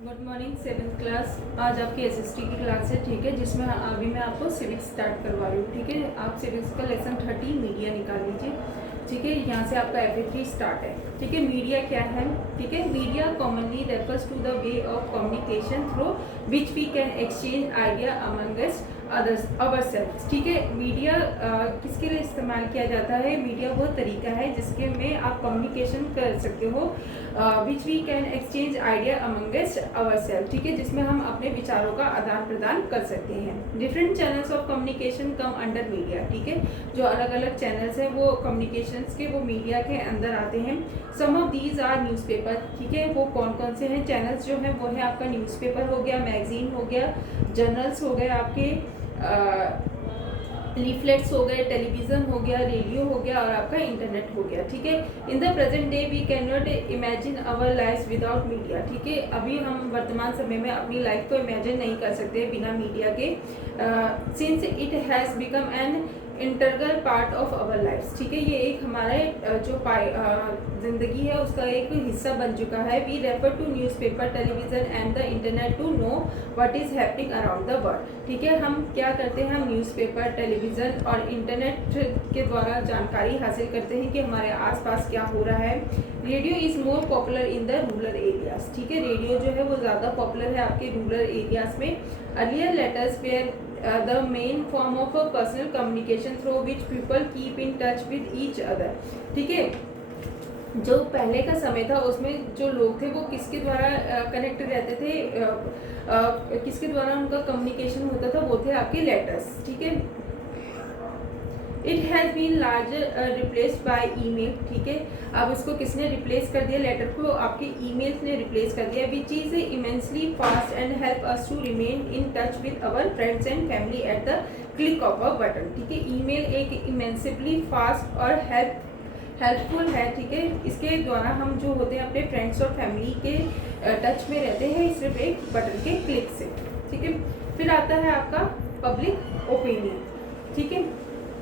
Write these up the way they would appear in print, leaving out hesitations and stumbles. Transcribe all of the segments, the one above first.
Good morning 7th class. आज आपकी SST की क्लास है, ठीक है, जिसमें अभी मैं आपको सिविक्स स्टार्ट करवा रही हूँ। ठीक है, आप सिविक्स का लेसन 30 मीडिया निकाल लीजिए। ठीक है, यहाँ से आपका FA3 स्टार्ट है। ठीक है, मीडिया क्या है? ठीक है, media commonly refers to the way of communication through which we can exchange idea among others our self. ठीक है, मीडिया किसके लिए इस्तेमाल किया जाता है? मीडिया वो तरीका है जिसके में आप कम्युनिकेशन कर सकते हो, which we can exchange idea amongst our self. ठीक है, जिसमें हम अपने विचारों का आदान प्रदान कर सकते हैं। Different channels of communication come under media. ठीक है, जो अलग अलग चैनल्स हैं वो कम्युनिकेशन के, वो मीडिया के अंदर आते हैं। सम ऑफ दीज आर न्यूज़पेपर। ठीक है, वो कौन कौन से हैं चैनल्स जो हैं? वो है आपका न्यूज़पेपर हो गया, मैगजीन हो गया, जर्नल्स हो गए, आपके लीफलेट्स हो गए, टेलीविज़न हो गया, रेडियो हो गया और आपका इंटरनेट हो गया। ठीक है, in the present day we can not imagine our life without media. ठीक है, अभी हम वर्तमान समय में अपनी लाइफ को इमेजिन नहीं कर सकते बिना मीडिया के, since it has become an integral part of our life. ठीक है, ये एक हमारे जो ज़िंदगी है उसका एक हिस्सा बन चुका है। We refer to newspaper, television and the internet to know what is happening around the world. ठीक है, हम क्या करते हैं? हम न्यूज़पेपर, टेलीविज़न और इंटरनेट के द्वारा जानकारी हासिल करते हैं कि हमारे आसपास क्या हो रहा है। Radio is more popular in the rural areas. ठीक है, रेडियो जो है वो ज़्यादा पॉपुलर है आपके रूरल एरियाज़ में। Earlier letters were the main form of a personal communication through which people keep in touch with each other। ठीक है, जो पहले का समय था उसमें जो लोग थे वो किसके द्वारा कनेक्ट रहते थे, किसके द्वारा उनका कम्युनिकेशन होता था? वो थे आपके लेटर्स। ठीक है, it has been larger replaced by email. ठीक है, अब इसको किसने रिप्लेस कर दिया? लेटर को आपके ईमेल्स ने रिप्लेस कर दिया। Which is immensely fast and help us to remain in touch with our friends and family at the click of a button. ठीक है, ईमेल एक इमेंसिबली फास्ट और हेल्पफुल है। ठीक है, इसके द्वारा हम जो होते हैं अपने फ्रेंड्स और फैमिली के टच में रहते हैं सिर्फ एक बटन के क्लिक से। ठीक है, फिर आता है आपका पब्लिक ओपिनियन। ठीक है,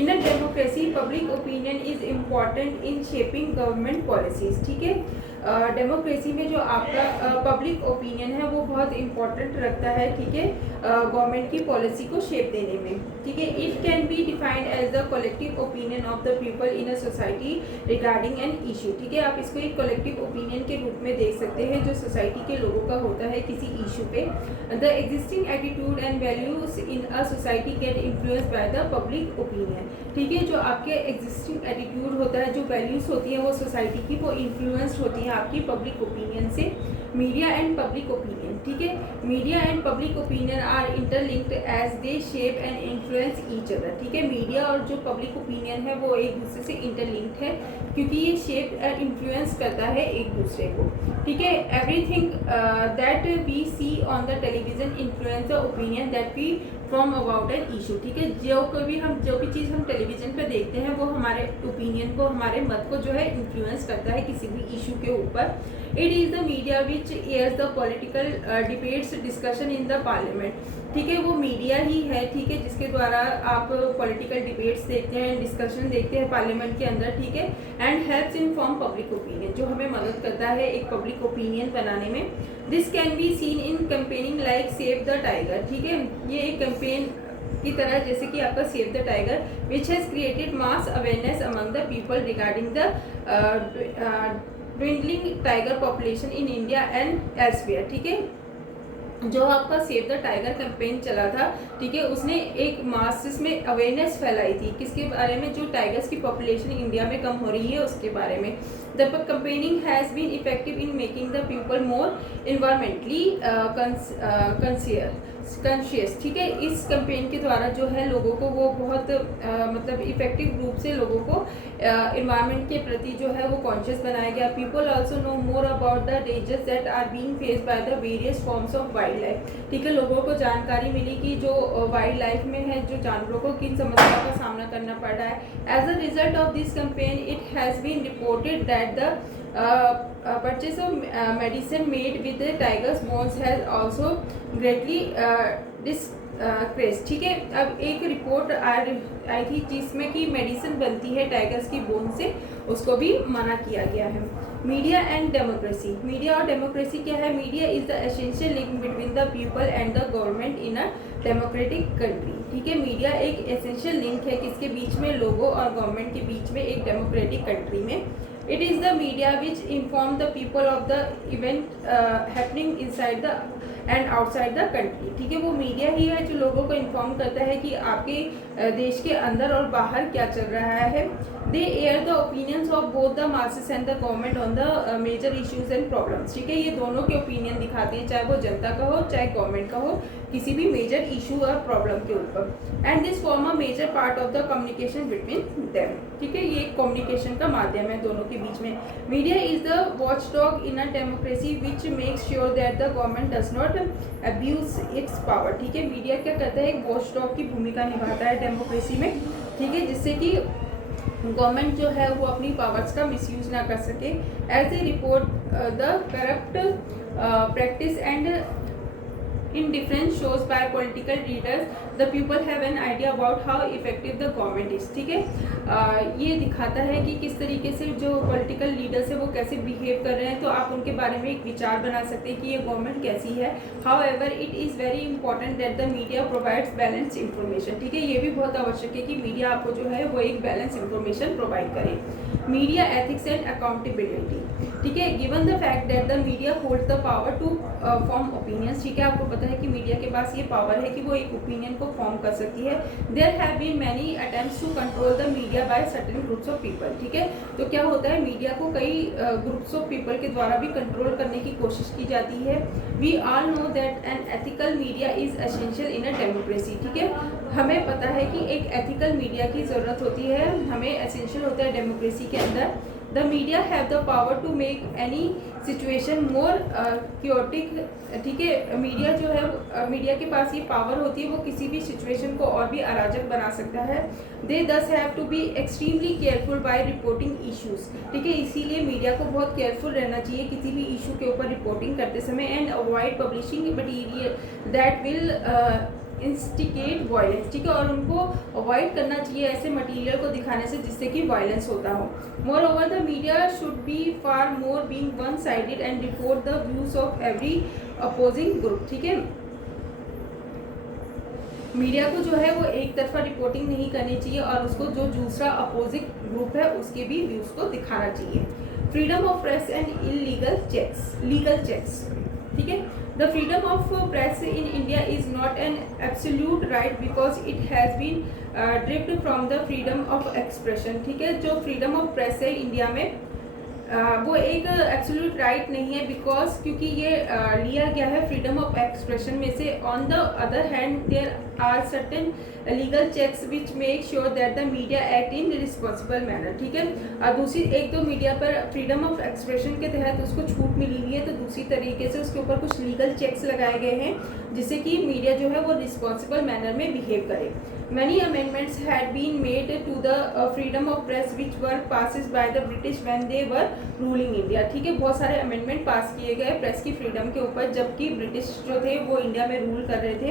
in a democracy public opinion is important in shaping government policies. ठीक है, डेमोक्रेसी में जो आपका पब्लिक ओपिनियन है वो बहुत इम्पॉर्टेंट रखता है। ठीक है, गवर्नमेंट की पॉलिसी को शेप देने में। ठीक है, it can be defined as the collective opinion of the people in a society regarding an issue. ठीक है, आप इसको एक कलेक्टिव ओपिनियन के रूप में देख सकते हैं जो सोसाइटी के लोगों का होता है किसी इशू पे। The existing attitude and values in a society gate influence by the public opinion. ठीक है, जो आपके एग्जिस्टिंग एटीट्यूड होता है, जो वैल्यूज होती हैं वो सोसाइटी की, वो इन्फ्लुएंस्ड होती हैं आपकी पब्लिक ओपिनियन से। Media and public opinion. ठीक है, media and public opinion are interlinked as they shape and influence each other. ठीक है, मीडिया और जो पब्लिक ओपिनियन है वो एक दूसरे से इंटरलिंक्ड है क्योंकि ये शेप एंड इन्फ्लुएंस करता है एक दूसरे को। ठीक है, everything that we see on the television influence the opinion that we from about an issue. ठीक है, जो भी चीज़ हम टेलीविजन पर देखते हैं वो हमारे ओपिनियन को, हमारे मत को जो है इन्फ्लुएंस करता है किसी भी इशू के ऊपर। It is the media which airs the political debates discussion in the parliament. ठीक है, वो मीडिया ही है, ठीक है, जिसके द्वारा आप पॉलिटिकल डिबेट्स देखते हैं, डिस्कशन देखते हैं पार्लियामेंट के अंदर। ठीक है, and helps in form public opinion, जो हमें मदद करता है एक पब्लिक ओपिनियन बनाने में। This can be seen in campaigning like save the tiger. ठीक है, ये एक कैंपेन की तरह जैसे कि आपका save the tiger which has created mass awareness among the people regarding the dwindling tiger population in India and elsewhere. ठीक है, जो आपका सेव द टाइगर कैंपेन चला था, ठीक है, उसने एक मासेस में अवेयरनेस फैलाई थी किसके बारे में? जो टाइगर्स की पॉपुलेशन इंडिया में कम हो रही है उसके बारे में। The campaigning has been effective in making the people more environmentally conscious. ठीक है, इस कैंपेन के द्वारा जो है लोगों को वो बहुत मतलब इफेक्टिव रूप से लोगों को इन्वायरमेंट के प्रति जो है वो कॉन्शियस बनाया गया। People also know more about the dangers that are being faced by the various forms of wildlife. ठीक है, लोगों को जानकारी मिली कि जो वाइल्ड लाइफ में है, जो जानवरों को किन समस्याओं का सामना करना पड़ रहा है। As a result of this campaign it has been reported that the purchase of medicine made with the tiger's bones has also greatly disgraced। ठीक है, अब एक रिपोर्ट आई थी जिसमें कि मेडिसिन बनती है टाइगर्स की बोन से, उसको भी मना किया गया है। मीडिया एंड डेमोक्रेसी, मीडिया और डेमोक्रेसी क्या है? Media is the essential link between the people and the government in a democratic country. ठीक है, मीडिया एक एसेंशियल लिंक है किसके बीच में? लोगों और गवर्नमेंट के बीच में एक डेमोक्रेटिक कंट्री में। It is the media which inform the people of the event happening inside the end outside the country. ठीक है, वो मीडिया ही है जो लोगों को इन्फॉर्म करता है कि आपके देश के अंदर और बाहर क्या चल रहा है। They air the opinions of both the masses and the government on the major issues and problems. ठीक है, ये दोनों के ओपिनियन दिखाते हैं, चाहे वो जनता का हो चाहे गवर्नमेंट का हो, किसी भी मेजर इशू और प्रॉब्लम के ऊपर। And this form a major part of the communication between them. ठीक है, ये एक कम्युनिकेशन का माध्यम है दोनों के बीच में। Media is the watch dog in a democracy which makes sure that the government does not abuse it's power. ठीक है, मीडिया क्या करता है? एक वॉच डॉग की भूमिका निभाता है डेमोक्रेसी में। ठीक है, जिससे कि गवर्नमेंट जो है वो अपनी पावर्स का मिसयूज ना कर सके। As a report the corrupt practice and indifference shows by political leaders, the people have an idea about how effective the government is। ठीक है, ये दिखाता है कि किस तरीके से जो पॉलिटिकल लीडर्स है वो कैसे बिहेव कर रहे हैं, तो आप उनके बारे में एक विचार बना सकते हैं कि ये गवर्नमेंट कैसी है। However it is very important that the media provides balance information. ठीक है, ये भी बहुत आवश्यक है कि मीडिया आपको जो है वो एक बैलेंस इंफॉर्मेशन प्रोवाइड करे। Media ethics and accountability. ठीक है, given the fact that the media holds the power to form opinions. ठीक है, आपको पता है कि मीडिया के पास ये पावर है कि वो एक ओपिनियन को फॉर्म कर सकती है। There have been many attempts to control the media by certain groups of people. ठीक है, तो क्या होता है? मीडिया को कई ग्रुप्स ऑफ पीपल के द्वारा भी कंट्रोल करने की कोशिश की जाती है। We all know that an ethical media is essential in a democracy. ठीक है, हमें पता है कि एक एथिकल मीडिया की ज़रूरत होती है, हमें एसेंशियल होता है डेमोक्रेसी के अंदर। The media have the power to make any situation more chaotic. ठीक है, मीडिया जो है मीडिया के पास ये पावर होती है, वो किसी भी सिचुएशन को और भी अराजक बना सकता है। They thus have to be extremely careful by reporting issues. ठीक है, इसीलिए मीडिया को बहुत केयरफुल रहना चाहिए किसी भी इशू के ऊपर रिपोर्टिंग करते समय। And avoid publishing material that will instigate violence. ठीक है, और उनको अवॉइड करना चाहिए ऐसे मटेरियल को दिखाने से जिससे कि वायलेंस होता हो। More over the media should be far more being one sided and report the views of every opposing group. ठीक है, मीडिया को जो है वो एक तरफा रिपोर्टिंग नहीं करनी चाहिए और उसको जो दूसरा अपोजिट ग्रुप है उसके भी व्यूज को दिखाना चाहिए। Freedom of press and legal checks. ठीक है, the freedom of press in India is not an absolute right because it has been dripped from the freedom of expression. ठीक है, जो फ्रीडम ऑफ प्रेस है India में वो एक absolute right नहीं है बिकॉज क्योंकि ये लिया गया है फ्रीडम ऑफ एक्सप्रेशन में से। On the other hand there are certain legal checks which make sure that the media act in responsible manner. ठीक है, और दूसरी एक तो मीडिया पर फ्रीडम ऑफ एक्सप्रेशन के तहत उसको छूट मिली हुई है, तो दूसरी तरीके से उसके ऊपर कुछ लीगल चेक्स लगाए गए हैं जिससे कि मीडिया जो है वो रिस्पॉन्सिबल मैनर में बिहेव करे। Many amendments had been made to the freedom of press which were passed by the British when they were ruling India। ठीक है, बहुत सारे अमेंडमेंट पास किए गए प्रेस की फ्रीडम के ऊपर जबकि ब्रिटिश जो थे वो इंडिया में रूल कर रहे थे।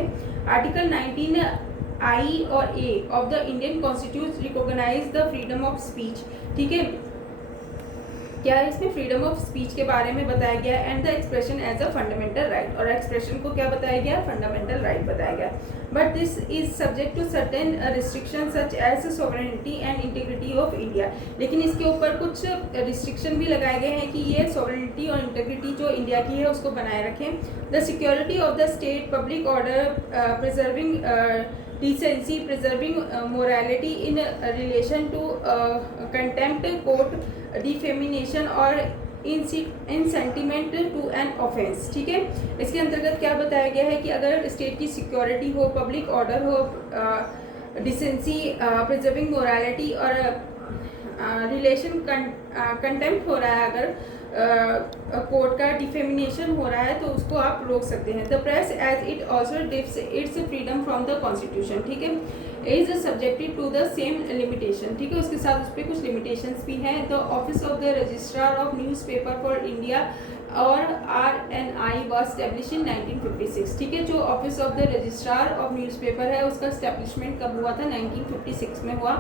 आर्टिकल 19I और A of the Indian constitution recognize the freedom of speech. ठीक है, क्या है इसमें? फ्रीडम ऑफ स्पीच के बारे में बताया गया and the expression as a fundamental right, और एक्सप्रेशन को क्या बताया गया? फंडामेंटल राइट बताया गया। But this is subject to certain restriction such as sovereignty and integrity of India. लेकिन इसके ऊपर कुछ रिस्ट्रिक्शन भी लगाए गए हैं कि ये सॉवरेनिटी और इंटीग्रिटी जो इंडिया की है उसको बनाए रखें। The security of the state, public order, preserving decency, preserving morality in relation to contempt, court defamation or incitement to an offence. ठीक है, इसके अंतर्गत क्या बताया गया है कि अगर स्टेट की सिक्योरिटी हो, पब्लिक ऑर्डर हो, डिसेंसी, प्रिजर्विंग मोरालिटी और रिलेशन कंटेम्प्ट हो रहा है, अगर कोर्ट का डिफेमिनेशन हो रहा है तो उसको आप रोक सकते हैं। The press as it also dips its freedom from the constitution. ठीक है, is subjected to the same limitation. ठीक है, उसके साथ उस पर कुछ लिमिटेशंस भी हैं। The office of the registrar of newspaper for India और RNI was established in 1956, ठीक है। जो office of the registrar of newspaper है उसका स्टैब्लिशमेंट कब हुआ था? 1956 में हुआ।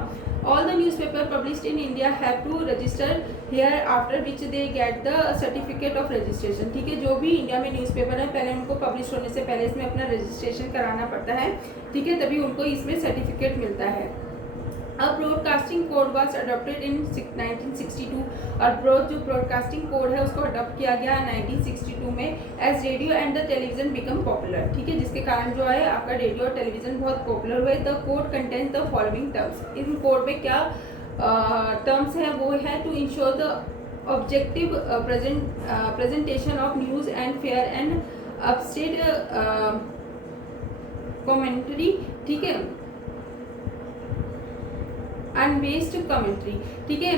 All the newspaper published in India have to register here after which they get the certificate of registration, ठीक है। जो भी इंडिया में न्यूज़पेपर है पहले उनको पब्लिश होने से पहले इसमें अपना रजिस्ट्रेशन कराना पड़ता है, ठीक है, तभी उनको इसमें सर्टिफिकेट मिलता है। अब broadcasting code was adopted in 1962 और जो ब्रॉडकास्टिंग कोड है उसको अडॉप्ट किया गया 1962 में as radio and the television become popular, ठीक है, जिसके कारण जो है आपका रेडियो और टेलीविजन बहुत पॉपुलर हुए। The code contains the following terms, इन कोड में क्या टर्म्स है वो है to ensure the objective presentation of news and fair and upstate commentary, ठीक है, अनबेस्ड कमेंट्री, ठीक है।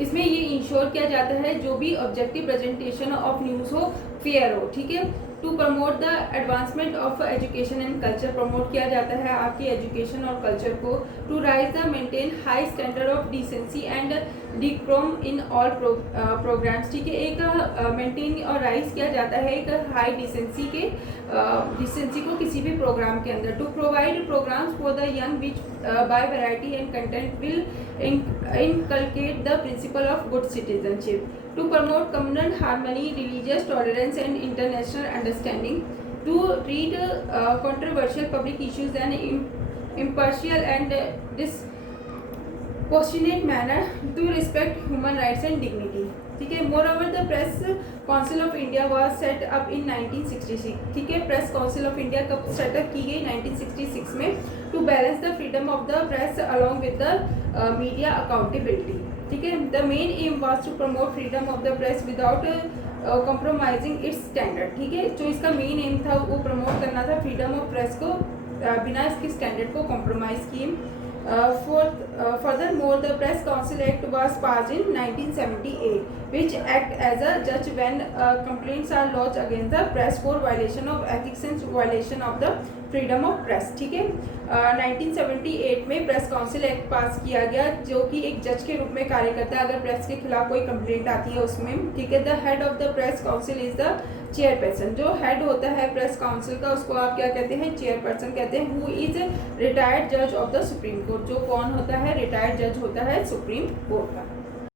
इसमें ये इंश्योर किया जाता है जो भी ऑब्जेक्टिव प्रेजेंटेशन ऑफ न्यूज़ हो फेयर हो, ठीक है। To promote the advancement of education and culture, promote किया जाता है आपकी एजुकेशन और कल्चर को। To raise the maintain high standard of decency and decorum in all programmes, ठीक है। एक मेंटेन और राइज किया जाता है एक हाई डिसेंसी को किसी भी प्रोग्राम के अंदर। To provide programmes for the young which by variety and content will inculcate the principle of good citizenship. To promote communal harmony, religious tolerance and international understanding. To treat controversial public issues in an impartial and dispassionate manner. To respect human rights and dignity, ठीक है। Moreover, the Press Council of India was set up in 1966, ठीक है। Press council of India कब set up की गई? 1966 में। To balance the freedom of the press along with the media accountability, ठीक है। The main aim was to promote freedom of the press without compromising its standard, ठीक है। जो इसका मेन एम था वो प्रमोट करना था फ्रीडम ऑफ प्रेस को बिना इसके स्टैंडर्ड को कॉम्प्रोमाइज किए। Furthermore, the Press Council Act was passed in 1978, which act as a judge when complaints are lodged against the press for violation of ethics and violation of the freedom of press, ठीक है। 1978 में press council act पास किया गया जो कि एक जज के रूप में कार्य करता है अगर प्रेस के खिलाफ कोई कंप्लेंट आती है उसमें, ठीक है। The head of the press council is the chairperson, जो हेड होता है प्रेस काउंसिल का उसको आप क्या कहते हैं? चेयरपर्सन कहते हैं। हु इज रिटायर्ड जज ऑफ द सुप्रीम कोर्ट, जो कौन होता है? रिटायर्ड जज होता है सुप्रीम कोर्ट का।